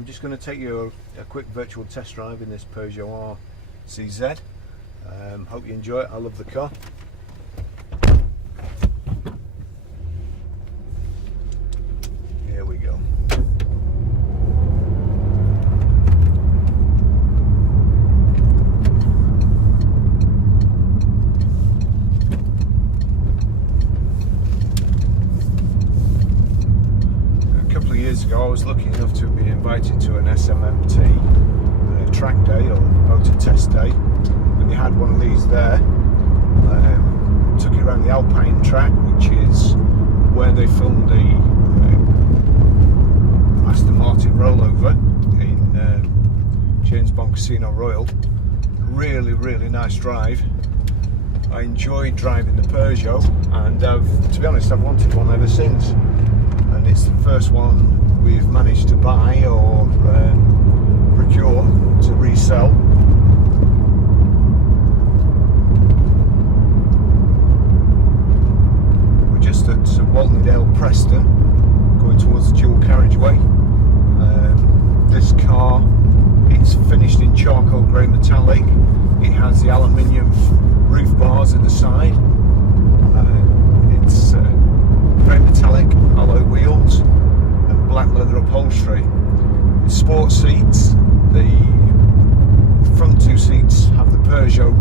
I'm just going to take you a quick virtual test drive in this Peugeot RCZ. Hope you enjoy it. I love the car. Here we go. Years ago, I was lucky enough to be invited to an SMMT track day or motor test day, and they had one of these there. Took it around the Alpine track, which is where they filmed the Aston Martin rollover in James Bond Casino Royale. Really nice drive. I enjoyed driving the Peugeot, and to be honest, I've wanted one ever since. And it's the first one we've managed to buy or procure to resell. We're just at Waltondale, Preston, going towards the dual carriageway. This car, it's finished in charcoal grey metallic. It has the aluminium roof bars at the side. It's grey metallic alloy wheels and black leather upholstery. The sport seats, the front two seats have the Peugeot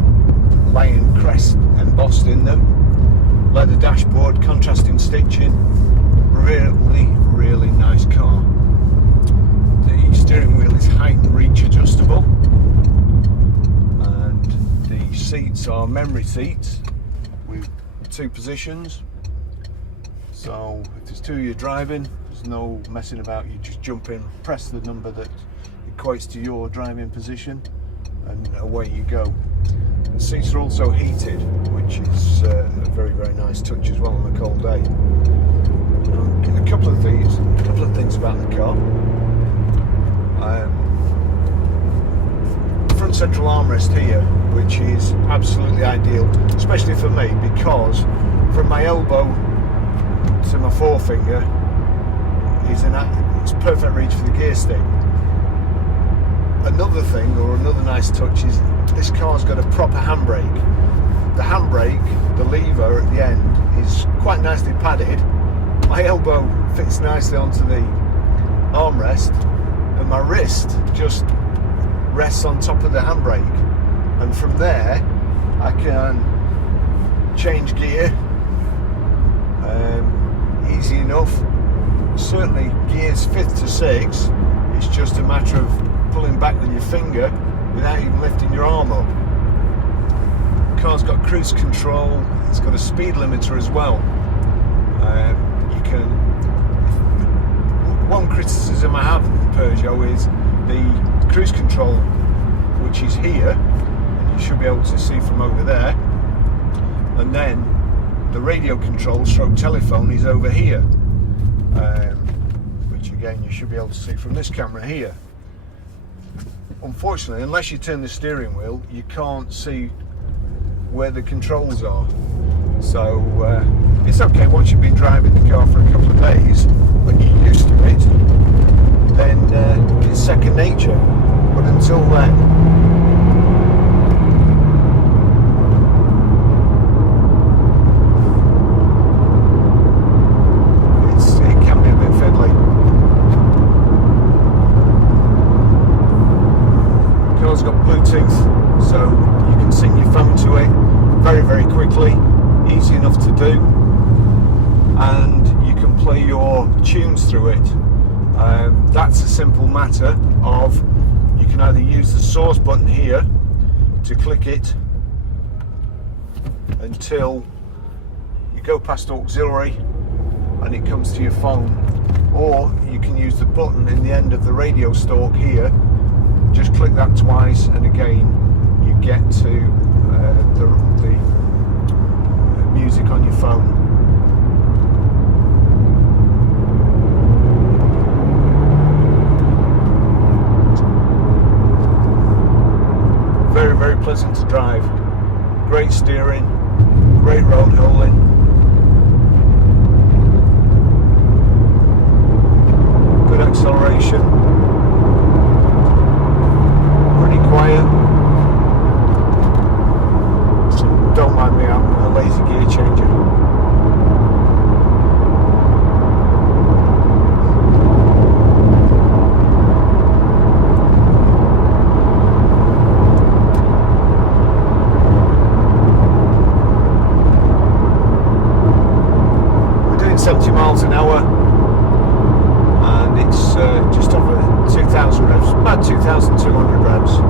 lion crest embossed in them. Leather dashboard, contrasting stitching. Really nice car. The steering wheel is height and reach adjustable, and the seats are memory seats with 2 positions. So if there's 2 of you driving, there's no messing about. You just jump in, press the number that equates to your driving position, and away you go. The seats are also heated, which is a very nice touch as well on a cold day. A couple of things about the car. Front central armrest here, which is absolutely ideal, especially for me, because from my elbow to my forefinger it's perfect reach for the gear stick. Another thing, or another nice touch, is this car's got a proper handbrake. The handbrake, the lever at the end, is quite nicely padded. My elbow fits nicely onto the armrest, and my wrist just rests on top of the handbrake, and from there I can change gear easy enough. Certainly gears 5th to 6th, it's just a matter of pulling back with your finger without even lifting your arm up. The car's got cruise control, it's got a speed limiter as well. One criticism I have of the Peugeot is the cruise control, which is here, and you should be able to see from over there, and then the radio control stroke telephone is over here, which again you should be able to see from this camera here. Unfortunately, unless you turn the steering wheel, you can't see where the controls are. So it's okay once you've been driving the car for a couple of days, when you're used to it, then it's second nature. But until then, it's got Bluetooth, so you can sync your phone to it very quickly, easy enough to do, and you can play your tunes through it. That's a simple matter of, you can either use the source button here to click it until you go past auxiliary and it comes to your phone, or you can use the button in the end of the radio stalk here. Just click that twice, and again you get to the music on your phone. Very pleasant to drive. Great steering, great road holding. Good acceleration. lazy gear changer. We're doing 70 miles an hour and it's just over 2,000 revs, about 2,200 revs.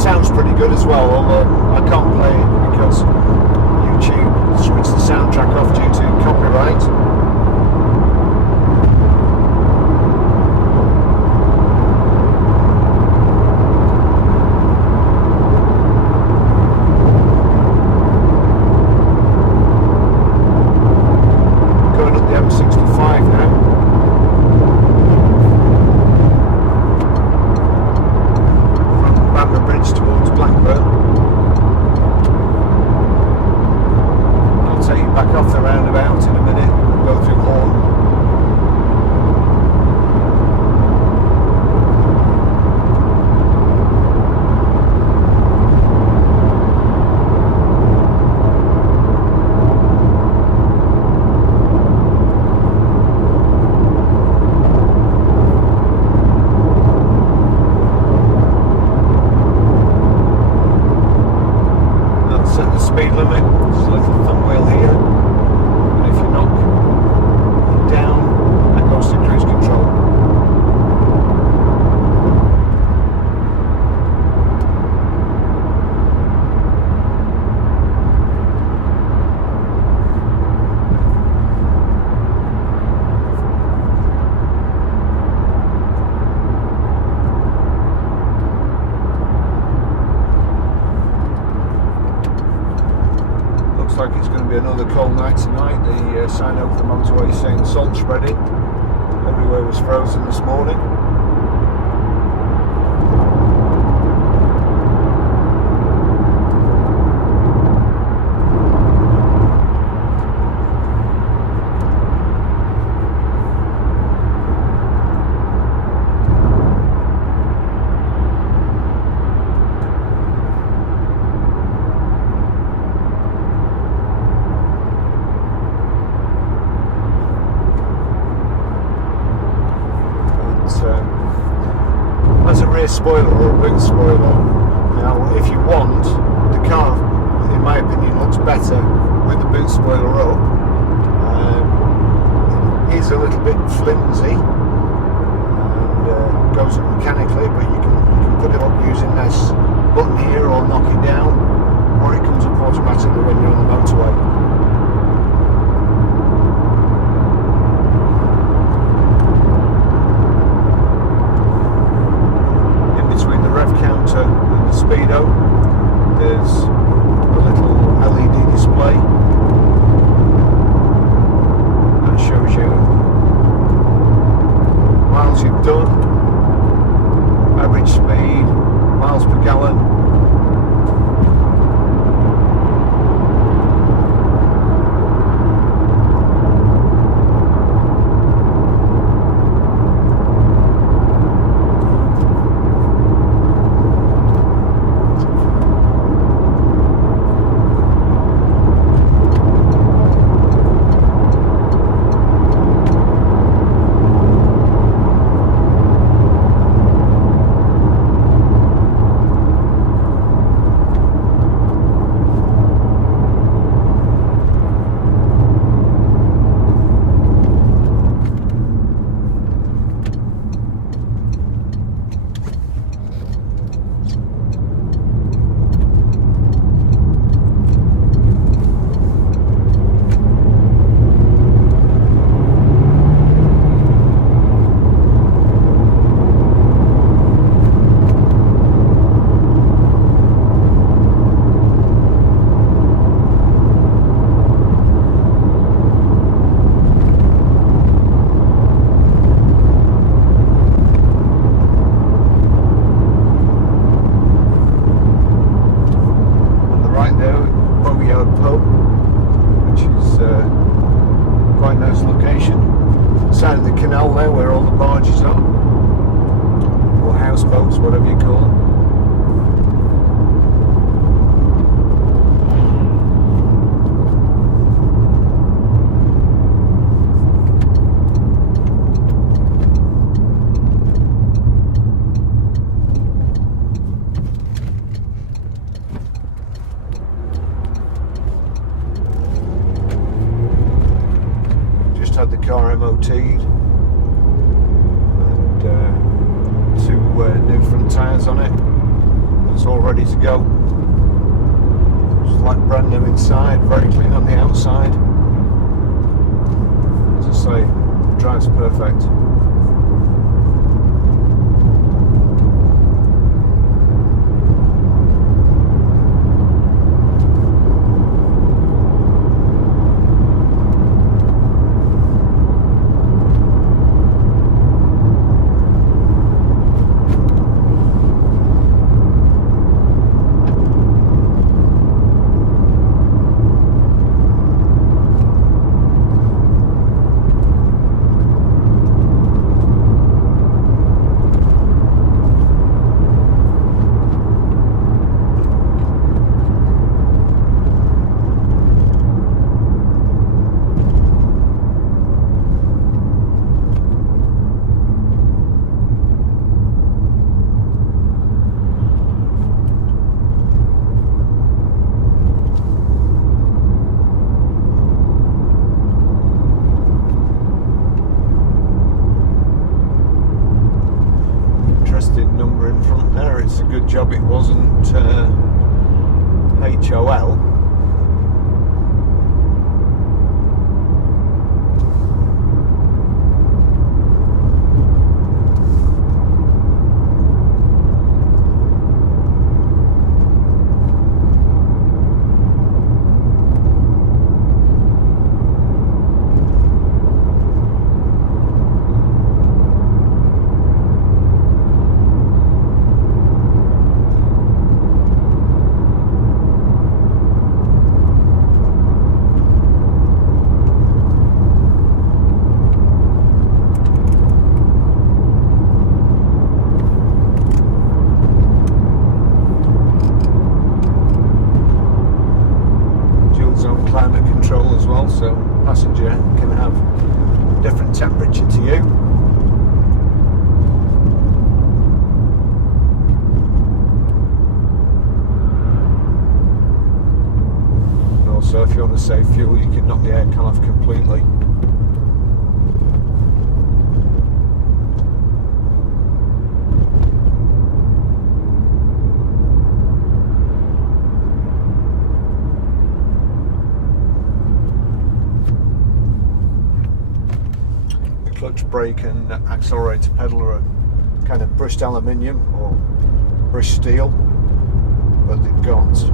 Sounds pretty good as well, although I can't play it because YouTube switched the soundtrack off due to copyright. Going up the M65 now. Towards Blackburn. I'll take you back off the roundabout in a minute and go through Hoghton. Speed limit, there's a little thumb wheel here, and if you knock down, that goes to cruise control. Like it's going to be another cold night tonight. The sign over the motorway is saying salt spreading. Everywhere was frozen this morning. As a rear spoiler or a boot spoiler, now if you want, the car in my opinion looks better with the boot spoiler up. It is a little bit flimsy and goes up mechanically, but you can put it up using this button here or knock it down, or it comes up automatically when you're on the motorway. Counter and the speedo, there's a little LED display that shows you miles you've done, average speed, miles per gallon. side of the canal there where all the barges are, or houseboats, whatever you call them. Had the car MOT'd and two new front tyres on it. It's all ready to go. It's like brand new inside, very clean on the outside. As I say, drives perfect. Number in front there. It's a good job it wasn't HOL. Climate control as well, so passenger can have different temperature to you. And also, if you want to save fuel, you can knock the aircon off completely. Clutch, brake and accelerator pedal are kind of brushed aluminium or brushed steel, but they've got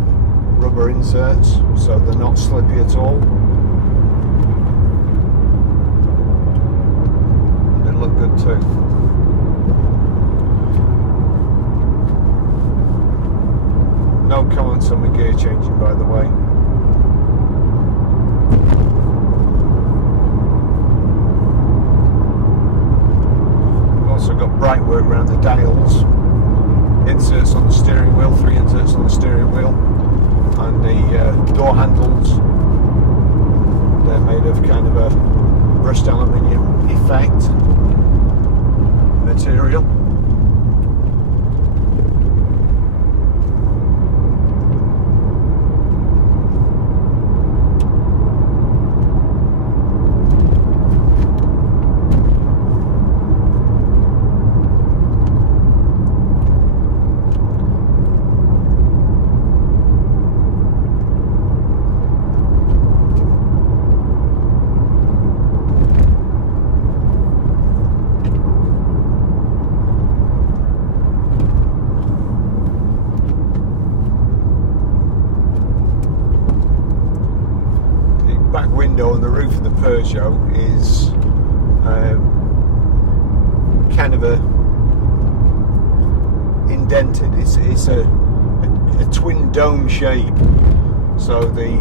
rubber inserts so they're not slippy at all. And they look good too. No comments on the gear changing, by the way. Also got bright work around the dials, inserts on the steering wheel, 3 inserts on the steering wheel, and the door handles, they're made of kind of a brushed aluminium effect material. Back window on the roof of the Peugeot is kind of indented. It's a twin dome shape, so the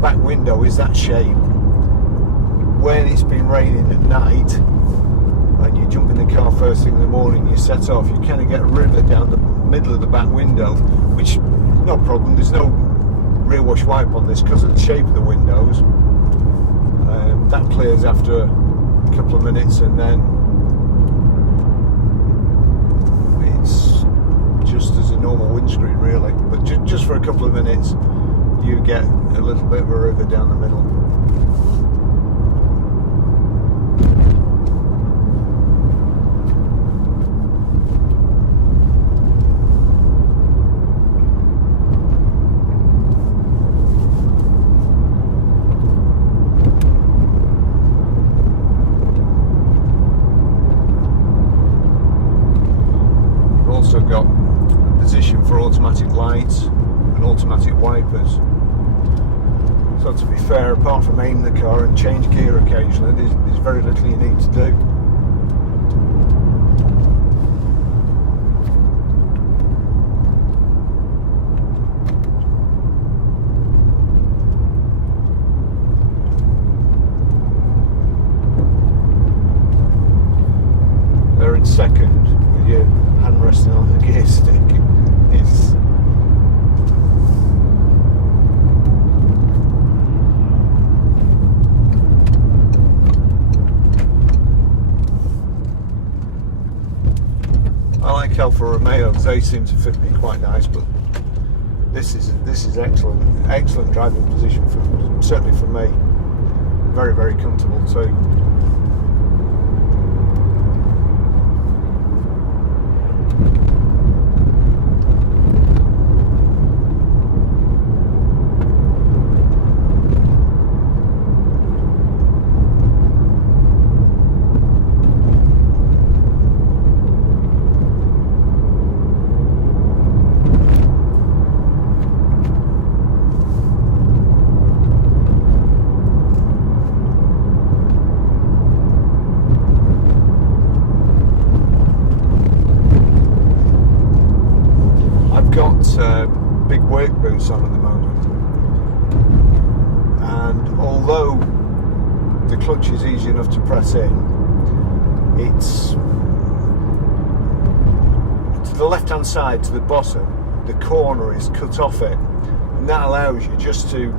back window is that shape. when it's been raining at night and you jump in the car first thing in the morning, you set off, you kind of get a river down the middle of the back window, which no problem, there's no rear wash wipe on this because of the shape of the windows. That clears after a couple of minutes, and then it's just as a normal windscreen really, but just for a couple of minutes you get a little bit of a river down the middle. Also got a position for automatic lights and automatic wipers. So to be fair, apart from aim the car and change gear occasionally, there's very little you need to do. They're in second with your hand resting on the gear stick. I like Alfa Romeos, they seem to fit me quite nice, but this is excellent driving position certainly for me. Very, very comfortable too. Big work boots on at the moment, and although the clutch is easy enough to press in, it's to the left hand side, to the bottom, the corner is cut off it, and that allows you just to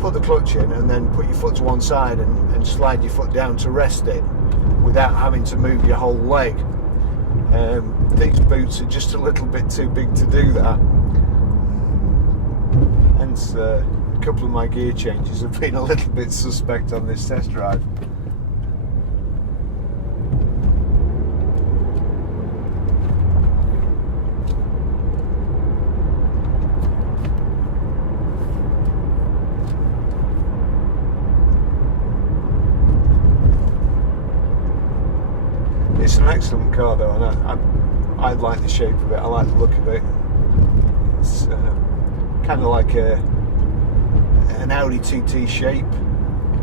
put the clutch in and then put your foot to one side and slide your foot down to rest it without having to move your whole leg. These boots are just a little bit too big to do that. Hence, a couple of my gear changes have been a little bit suspect on this test drive. It's an excellent car though, and I like the shape of it, I like the look of it. It's kind of like an Audi TT shape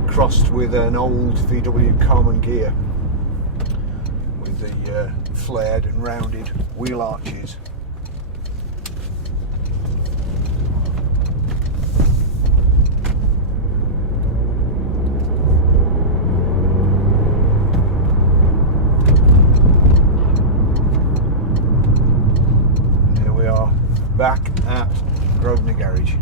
crossed with an old VW common gear with the flared and rounded wheel arches. Here we are back at Grosvenor Garage.